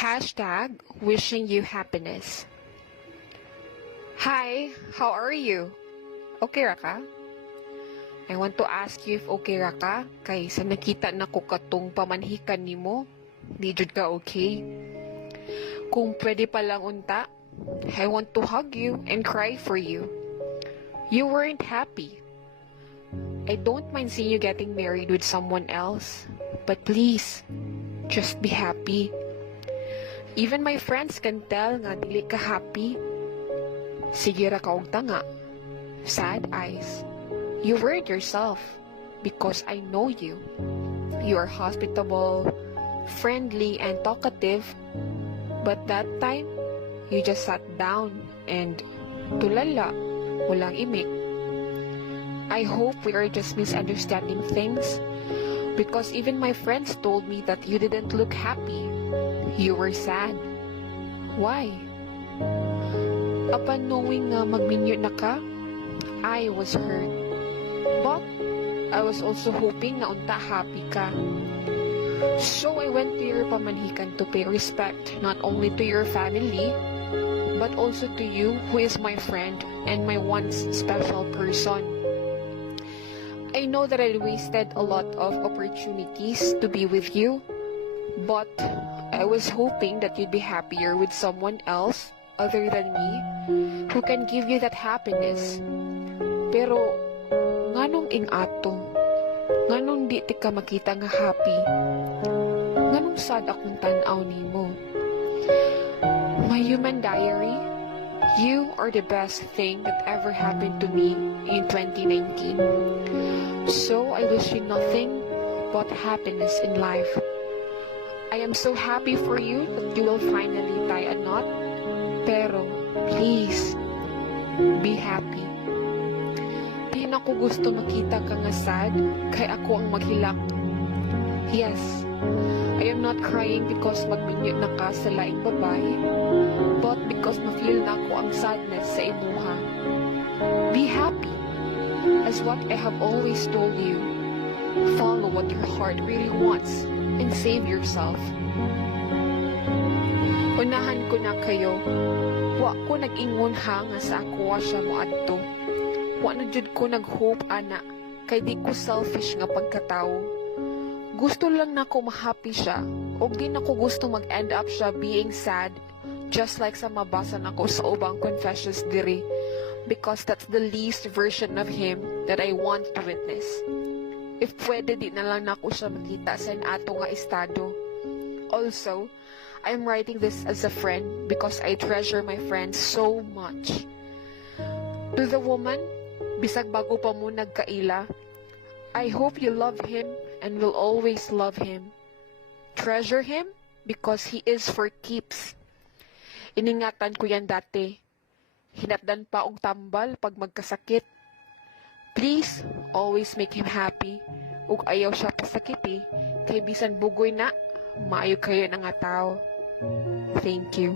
Hashtag wishing you happiness. Hi, how are you? Okay ra ka? I want to ask you if okay ra ka, kay sa nakita na ko katong pamanhikan nimo, di jud ka okay? Kung pwede pa lang unta, I want to hug you and cry for you. You weren't happy. I don't mind seeing you getting married with someone else, but please, just be happy. Even my friends can tell nga dili ka happy. Sige ra ka og tanga. Sad eyes. You worried yourself because I know you. You are hospitable, friendly, and talkative. But that time, you just sat down and tulala, walang imik. I hope we are just misunderstanding things because even my friends told me that you didn't look happy. You were sad. Why? Upon knowing na magminyo na ka, I was hurt. But I was also hoping na unta happy ka. So I went to your pamanhikan to pay respect not only to your family, but also to you who is my friend and my once special person. I know that I wasted a lot of opportunities to be with you, but I was hoping that you'd be happier with someone else other than me who can give you that happiness. Pero nganong ing-ato? Nganong di ti ka makita nga happy? Nganong sad akong tan-aw nimo? My human diary, you are the best thing that ever happened to me in 2019. So I wish you nothing but happiness in life. I am so happy for you that you will finally tie a knot. Pero, please, be happy. Di na ko gusto makita ka nga sad, kay ako ang maghilak. Yes, I am not crying because magminyo na ka sa laing babae, but because ma-feel na ko ang sadness sa imuha. Be happy, as what I have always told you. Follow what your heart really wants and save yourself. Unahan ko na kayo. Wa ko nag-ingon ha nga sa ako siya mo adto. Wa na jud ko nag-hope ana kay di ko selfish nga pagkatao. Gusto lang nako ma-happy siya ug di nako gusto mag-end up siya being sad just like sa mabasa nako sa ubang confessions diri because that's the least version of him that I want to witness. If pwede di na lang nako siya makita sa ato nga estado. Also, I'm writing this as a friend because I treasure my friends so much. To the woman, bisag bago pa mo nagkaila, I hope you love him and will always love him. Treasure him because he is for keeps. Iningatan ko yan dati. Hinatdan pa og tambal pag magkasakit. Please, always make him happy. Ug ayaw siya pasakiti, kay bisan bugoy na, maayo kayo na nga tao. Thank you.